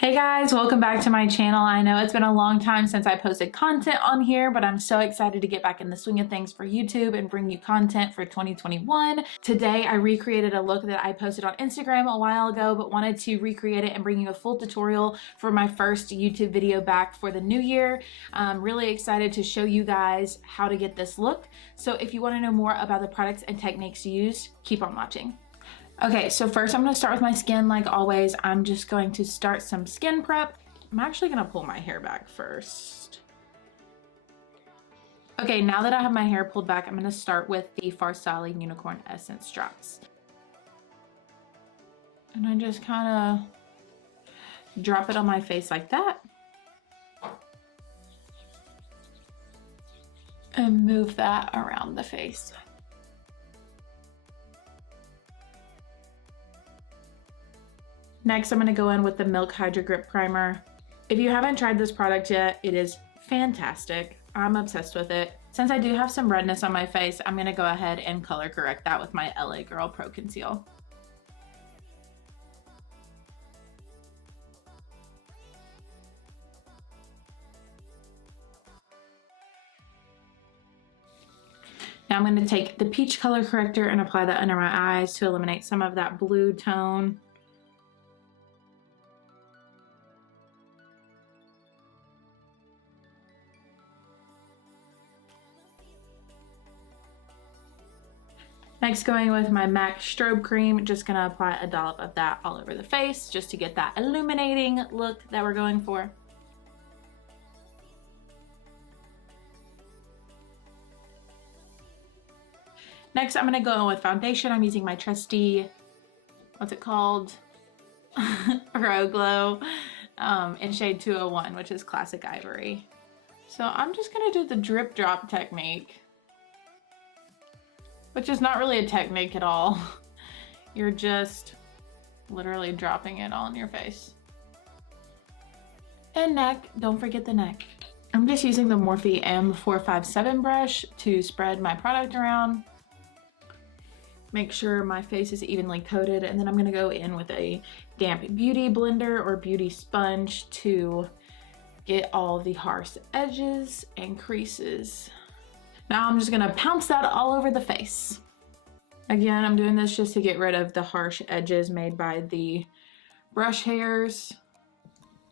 Hey guys, welcome back to my channel. I know it's been a long time since I posted content on here, but I'm so excited to get back in the swing of things for YouTube and bring you content for 2021. Today, I recreated a look that I posted on Instagram a while ago, but wanted to recreate it and bring you a full tutorial for my first YouTube video back for the new year. I'm really excited to show you guys how to get this look. So if you want to know more about the products and techniques used, keep on watching. Okay, so first I'm gonna start with my skin like always. I'm just going to start some skin prep. I'm actually gonna pull my hair back first. Okay, now that I have my hair pulled back, I'm gonna start with the Farsali Unicorn Essence Drops. And I just kind of drop it on my face like that. And move that around the face. Next, I'm gonna go in with the Milk Hydro Grip Primer. If you haven't tried this product yet, it is fantastic. I'm obsessed with it. Since I do have some redness on my face, I'm gonna go ahead and color correct that with my LA Girl Pro Conceal. Now I'm gonna take the peach color corrector and apply that under my eyes to eliminate some of that blue tone. Next, going with my MAC Strobe Cream, just gonna apply a dollop of that all over the face just to get that illuminating look that we're going for. Next, I'm gonna go in with foundation. I'm using my trusty, what's it called? Pro Glow in shade 201, which is Classic Ivory. So I'm just gonna do the drip drop technique, which is not really a technique at all. You're just literally dropping it all in your face. And neck, don't forget the neck. I'm just using the Morphe M457 brush to spread my product around. Make sure my face is evenly coated, and then I'm gonna go in with a damp beauty blender or beauty sponge to get all the harsh edges and creases. Now I'm just gonna pounce that all over the face. Again, I'm doing this just to get rid of the harsh edges made by the brush hairs.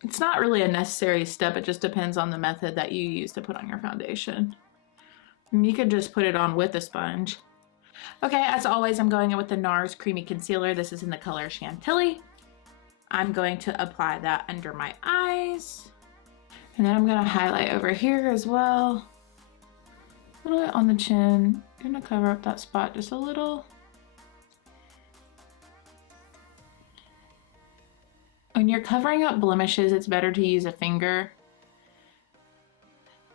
It's not really a necessary step, it just depends on the method that you use to put on your foundation. And you could just put it on with a sponge. Okay, as always, I'm going in with the NARS Creamy Concealer. This is in the color Chantilly. I'm going to apply that under my eyes. And then I'm gonna highlight over here as well. A little bit on the chin. I'm gonna cover up that spot just a little. When you're covering up blemishes, it's better to use a finger.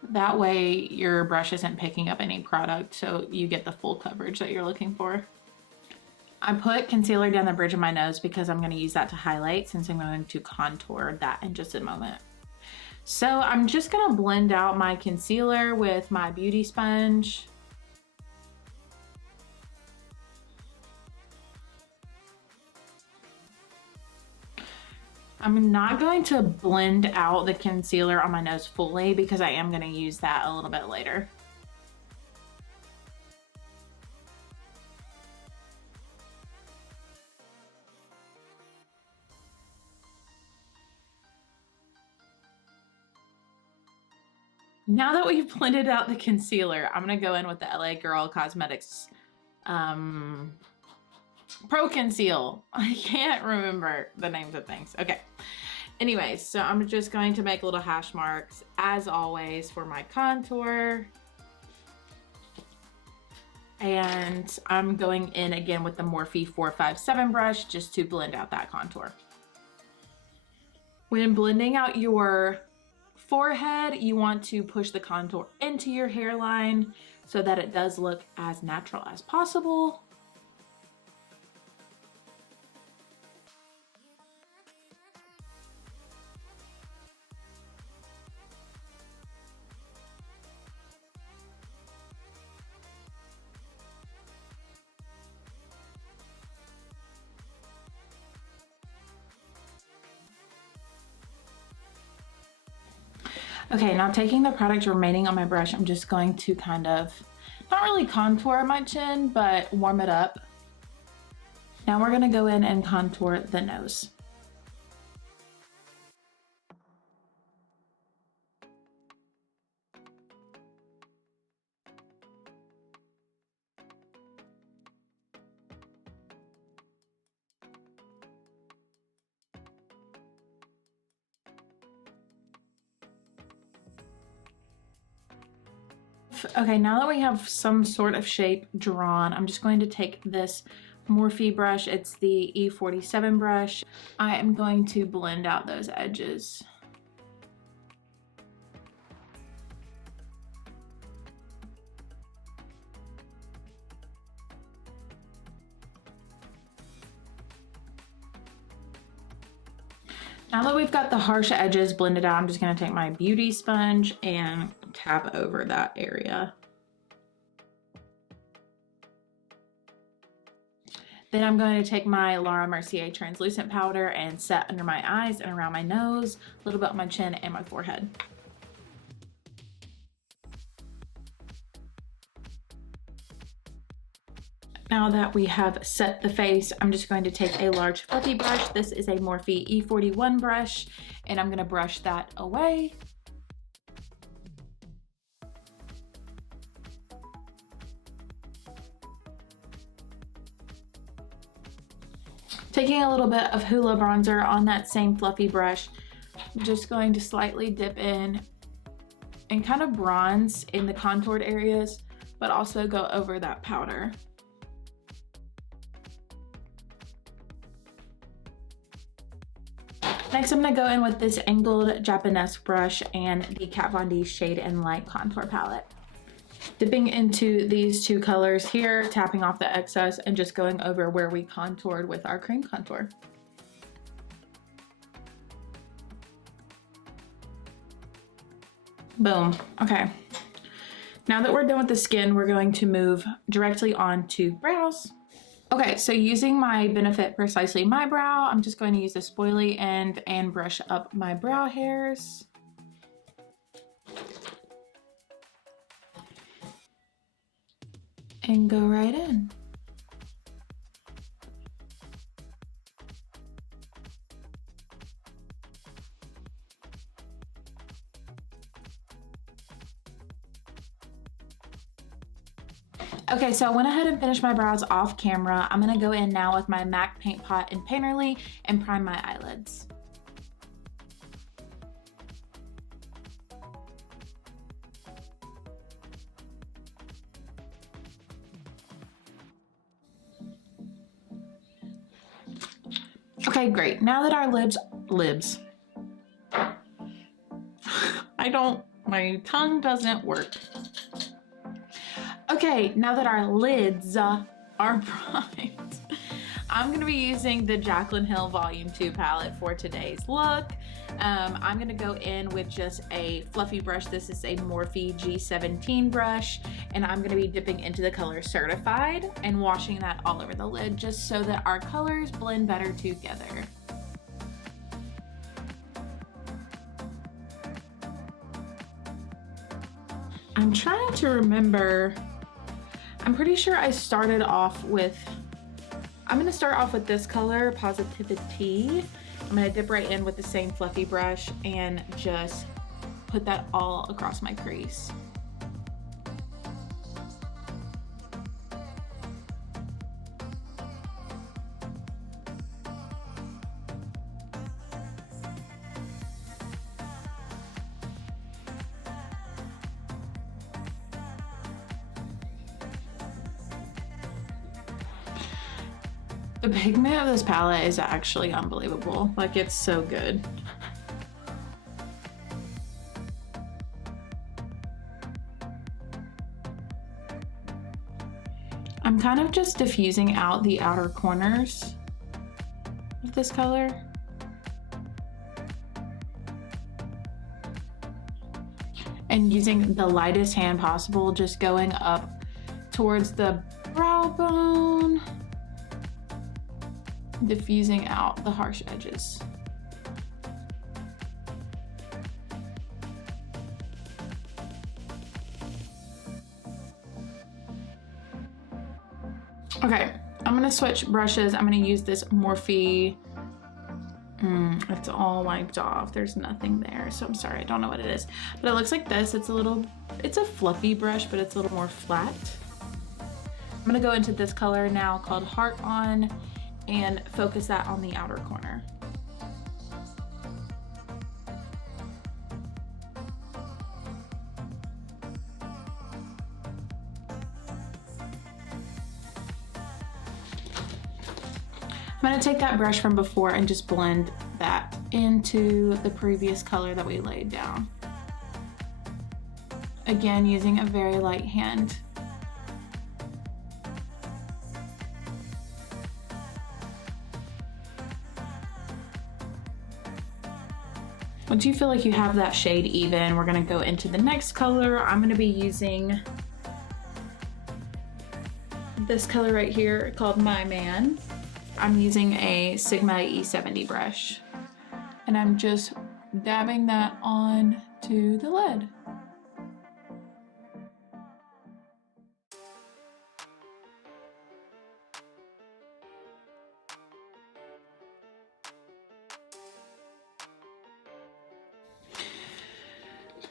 That way your brush isn't picking up any product, so you get the full coverage that you're looking for. I put concealer down the bridge of my nose because I'm gonna use that to highlight, since I'm going to contour that in just a moment. So I'm just gonna blend out my concealer with my beauty sponge. I'm not going to blend out the concealer on my nose fully because I am gonna use that a little bit later. Now that we've blended out the concealer, I'm gonna go in with the LA Girl Cosmetics Pro Conceal. I can't remember the names of things. Okay. Anyways, so I'm just going to make little hash marks as always for my contour. And I'm going in again with the Morphe 457 brush just to blend out that contour. When blending out your forehead, you want to push the contour into your hairline so that it does look as natural as possible. Okay, now taking the product remaining on my brush, I'm just going to kind of, not really contour my chin, but warm it up. Now we're gonna go in and contour the nose. Okay, now that we have some sort of shape drawn, I'm just going to take this Morphe brush. It's the E47 brush. I am going to blend out those edges. Now that we've got the harsh edges blended out, I'm just going to take my beauty sponge and tap over that area. Then I'm going to take my Laura Mercier translucent powder and set under my eyes and around my nose, a little bit on my chin and my forehead. Now that we have set the face, I'm just going to take a large fluffy brush. This is a Morphe E41 brush, and I'm going to brush that away. Taking a little bit of Hoola bronzer on that same fluffy brush, I'm just going to slightly dip in and kind of bronze in the contoured areas, but also go over that powder. Next, I'm gonna go in with this angled Japanese brush and the Kat Von D Shade and Light Contour Palette. Dipping into these two colors here, tapping off the excess and just going over where we contoured with our cream contour. Boom, okay. Now that we're done with the skin, we're going to move directly on to brows. Okay, so using my Benefit Precisely My Brow, I'm just going to use the spoily end and brush up my brow hairs. And go right in. Okay, so I went ahead and finished my brows off camera. I'm gonna go in now with my MAC Paint Pot and Painterly and prime my eyelids. Okay, great. Now that our my tongue doesn't work. Okay, now that our lids are primed, I'm gonna be using the Jaclyn Hill Volume 2 palette for today's look. I'm gonna go in with just a fluffy brush. This is a Morphe G17 brush, and I'm gonna be dipping into the color Certified and washing that all over the lid just so that our colors blend better together. I'm trying to remember. I'm pretty sure I started off with, I'm gonna start off with this color, Positivity. I'm gonna dip right in with the same fluffy brush and just put that all across my crease. The pigment of this palette is actually unbelievable. Like, it's so good. I'm kind of just diffusing out the outer corners of this color. And using the lightest hand possible, just going up towards the brow bone, diffusing out the harsh edges. Okay, I'm gonna switch brushes. I'm gonna use this Morphe. It's all wiped off. There's nothing there, so I'm sorry, I don't know what it is. But it looks like this. It's a fluffy brush, but it's a little more flat. I'm gonna go into this color now called Heart On and focus that on the outer corner. I'm gonna take that brush from before and just blend that into the previous color that we laid down. Again, using a very light hand. Once you feel like you have that shade even, we're gonna go into the next color. I'm gonna be using this color right here called My Man. I'm using a Sigma E70 brush, and I'm just dabbing that on to the lid.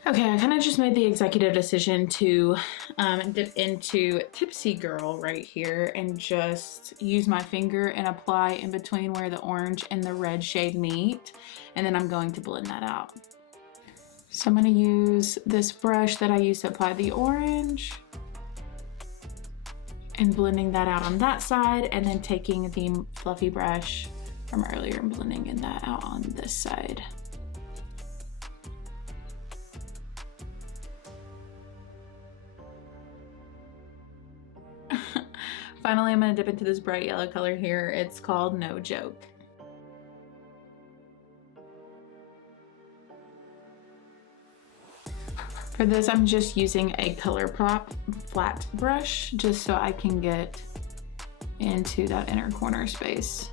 Okay, I kind of just made the executive decision to dip into Tipsy Girl right here and just use my finger and apply in between where the orange and the red shade meet. And then I'm going to blend that out. So I'm going to use this brush that I used to apply the orange and blending that out on that side, and then taking the fluffy brush from earlier and blending that out on this side. Finally, I'm gonna dip into this bright yellow color here. It's called No Joke. For this, I'm just using a ColourPop flat brush just so I can get into that inner corner space.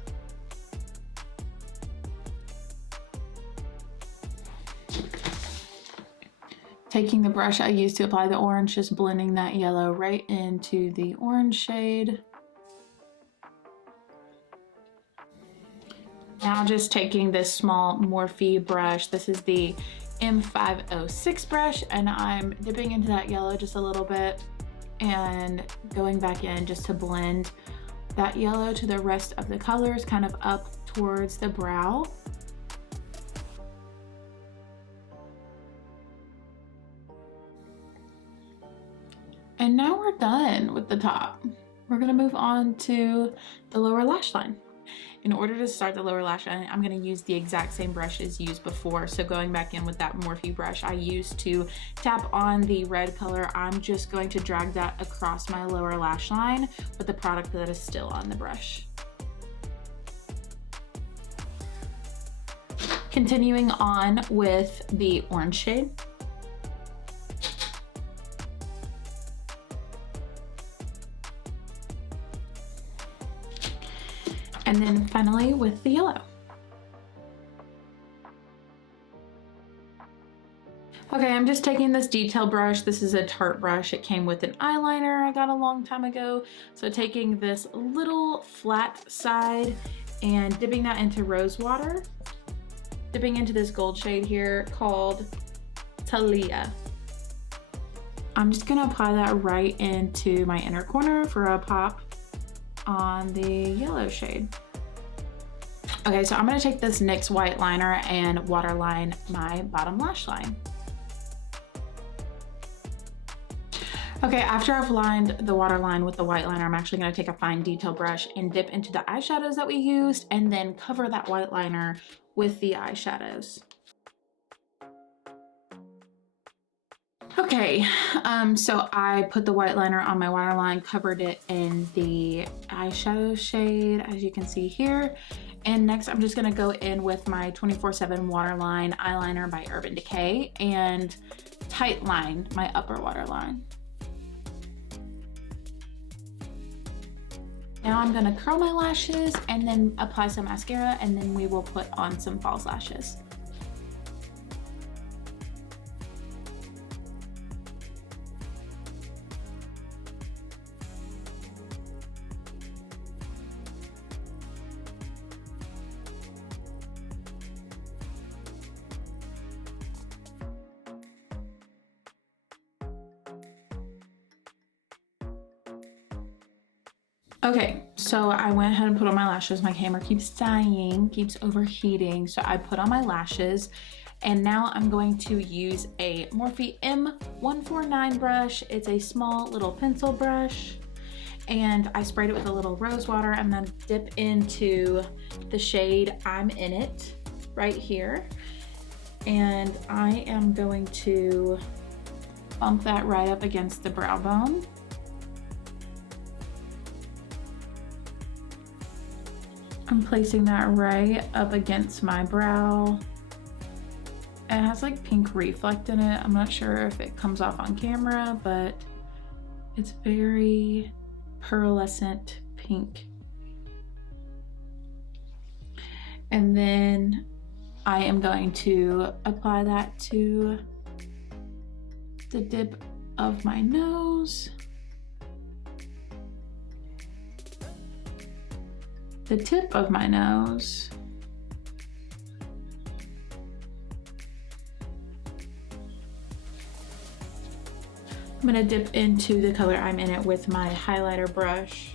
Taking the brush I used to apply the orange, just blending that yellow right into the orange shade. Now just taking this small Morphe brush, this is the M506 brush, and I'm dipping into that yellow just a little bit and going back in just to blend that yellow to the rest of the colors, kind of up towards the brow. And now we're done with the top. We're gonna move on to the lower lash line. In order to start the lower lash line, I'm gonna use the exact same brushes used before. So going back in with that Morphe brush I used to tap on the red color, I'm just going to drag that across my lower lash line with the product that is still on the brush. Continuing on with the orange shade. And then finally with the yellow. Okay, I'm just taking this detail brush. This is a Tarte brush. It came with an eyeliner I got a long time ago. So taking this little flat side and dipping that into rose water. Dipping into this gold shade here called Talia. I'm just gonna apply that right into my inner corner for a pop on the yellow shade. Okay, so I'm gonna take this NYX white liner and waterline my bottom lash line. Okay, after I've lined the waterline with the white liner, I'm actually gonna take a fine detail brush and dip into the eyeshadows that we used and then cover that white liner with the eyeshadows. Okay, so I put the white liner on my waterline, covered it in the eyeshadow shade, as you can see here. And next I'm just gonna go in with my 24/7 waterline eyeliner by Urban Decay and tight line my upper waterline. Now I'm gonna curl my lashes and then apply some mascara, and then we will put on some false lashes. Okay, so I went ahead and put on my lashes. My camera keeps dying, keeps overheating. So I put on my lashes, and now I'm going to use a Morphe M149 brush. It's a small little pencil brush, and I sprayed it with a little rose water. I'm gonna dip into the shade I'm In It right here. And I am going to bump that right up against the brow bone. I'm placing that right up against my brow. It has like pink reflect in it. I'm not sure if it comes off on camera, but it's very pearlescent pink. And then I am going to apply that to the dip of my nose, the tip of my nose, I'm gonna dip into the color I'm In It with my highlighter brush.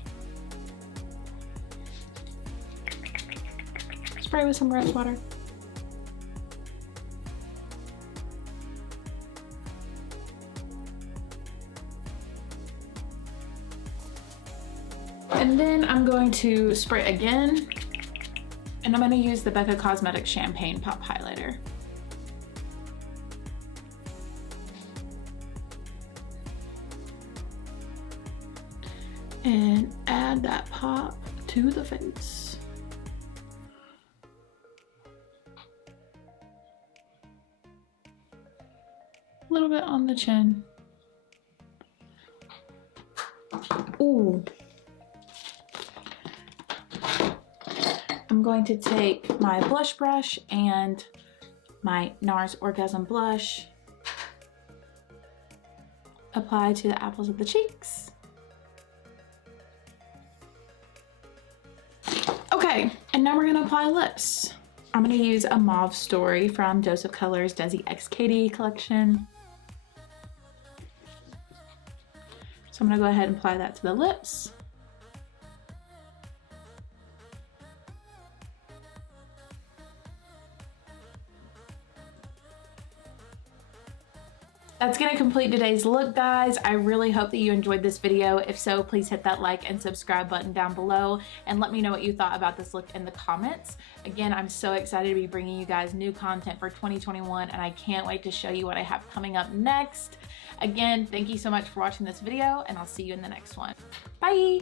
Spray with some rose water. And then I'm going to spray again, and I'm going to use the Becca Cosmetics Champagne Pop Highlighter. And add that pop to the face. A little bit on the chin. Ooh. I'm going to take my blush brush and my NARS Orgasm blush, apply to the apples of the cheeks. Okay, and now we're gonna apply lips. I'm gonna use a Mauve Story from Dose of Colors Desi X Katie collection. So I'm gonna go ahead and apply that to the lips. That's gonna complete today's look, guys. I really hope that you enjoyed this video. If so, please hit that like and subscribe button down below and let me know what you thought about this look in the comments. Again, I'm so excited to be bringing you guys new content for 2021, and I can't wait to show you what I have coming up next. Again, thank you so much for watching this video, and I'll see you in the next one. Bye!